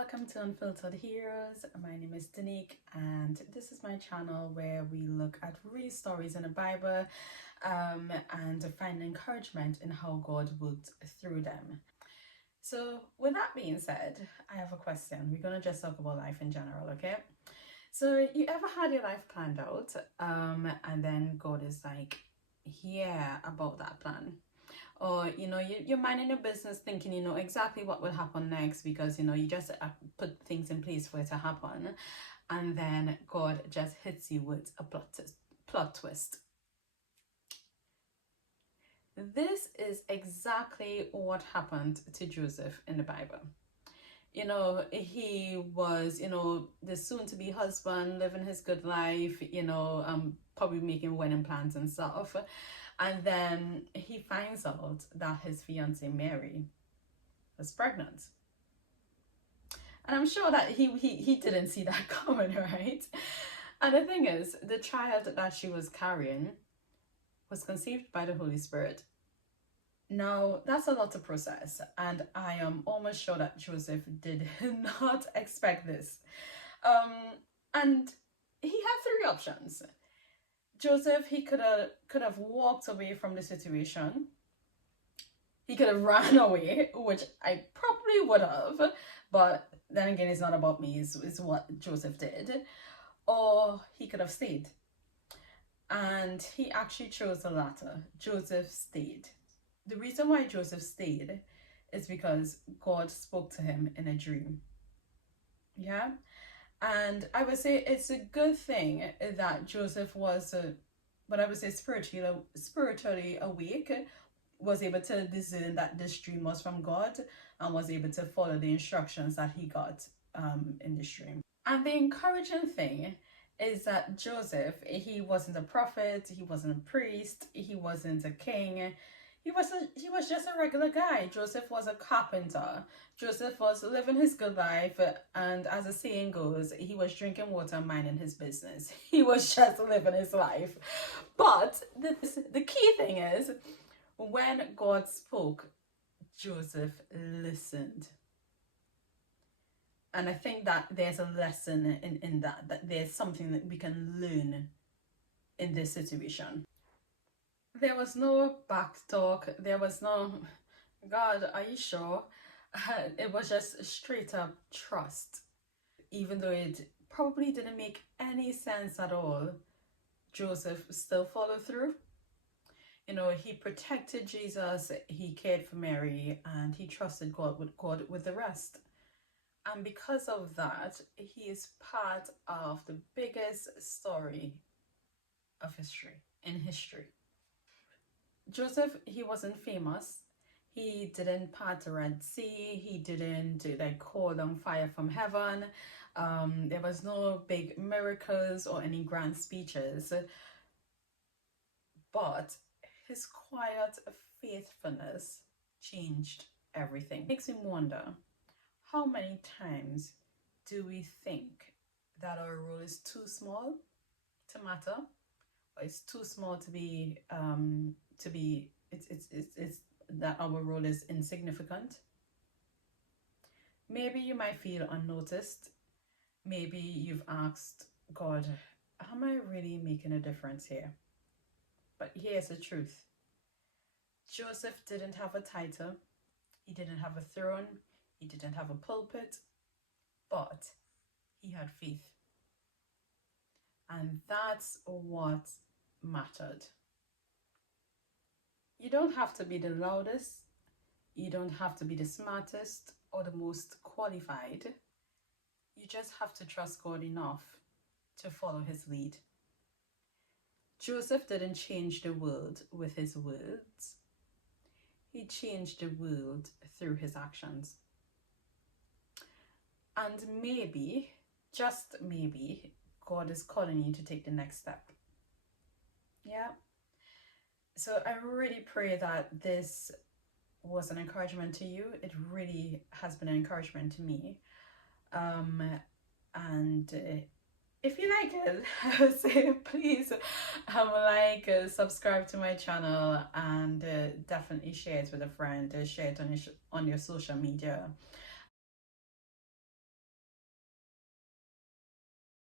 welcome to Unfiltered Heroes. My name is Danique, and this is my channel where we look at real stories in the Bible and find encouragement in how God worked through them. So with that being said, I have a question. We're going to just talk about life in general, okay? So you ever had your life planned out and then God is like, yeah, about that plan? Or you're minding your business thinking you know exactly what will happen next because you just put things in place for it to happen, and then God just hits you with a plot twist. This is exactly what happened to Joseph in the Bible. He was the soon-to-be husband, living his good life, probably making wedding plans and stuff. And then he finds out that his fiancée Mary was pregnant. And I'm sure that he didn't see that coming, right? And the thing is, the child that she was carrying was conceived by the Holy Spirit. Now, that's a lot to process, and I am almost sure that Joseph did not expect this. And he had three options. Joseph, he could have walked away from the situation. He could have ran away, which I probably would have, but then again, it's not about me, it's what Joseph did. Or he could have stayed. And he actually chose the latter. Joseph stayed. The reason why Joseph stayed is because God spoke to him in a dream. Yeah? And I would say it's a good thing that Joseph was, spiritually awake, was able to discern that this dream was from God and was able to follow the instructions that he got in this dream. And the encouraging thing is that Joseph, he wasn't a prophet, he wasn't a priest, he wasn't a king. He was just a regular guy. Joseph was a carpenter. Joseph was living his good life, and as the saying goes, he was drinking water and minding his business. He was just living his life. But the key thing is, when God spoke, Joseph listened. And I think that there's a lesson in that there's something that we can learn in this situation. There was no back talk. There was no, God, are you sure? It was just straight up trust. Even though it probably didn't make any sense at all, Joseph still followed through. He protected Jesus, he cared for Mary, and he trusted God with the rest. And because of that, he is part of the biggest story of history. Joseph, he wasn't famous. He didn't part the Red Sea. He didn't call down fire from heaven. There was no big miracles or any grand speeches. But his quiet faithfulness changed everything. It makes me wonder, how many times do we think that our role is too small to matter? Or it's too small to be it's that our role is insignificant? Maybe you might feel unnoticed. Maybe you've asked God, am I really making a difference here? But here's the truth. Joseph didn't have a title. He didn't have a throne. He didn't have a pulpit. But he had faith. And that's what mattered. You don't have to be the loudest. You don't have to be the smartest or the most qualified. You just have to trust God enough to follow his lead. Joseph didn't change the world with his words. He changed the world through his actions. And maybe, just maybe, God is calling you to take the next step. Yeah. So I really pray that this was an encouragement to you. It really has been an encouragement to me. If you like it, I would say please subscribe to my channel, and definitely share it with a friend. Share it on your social media.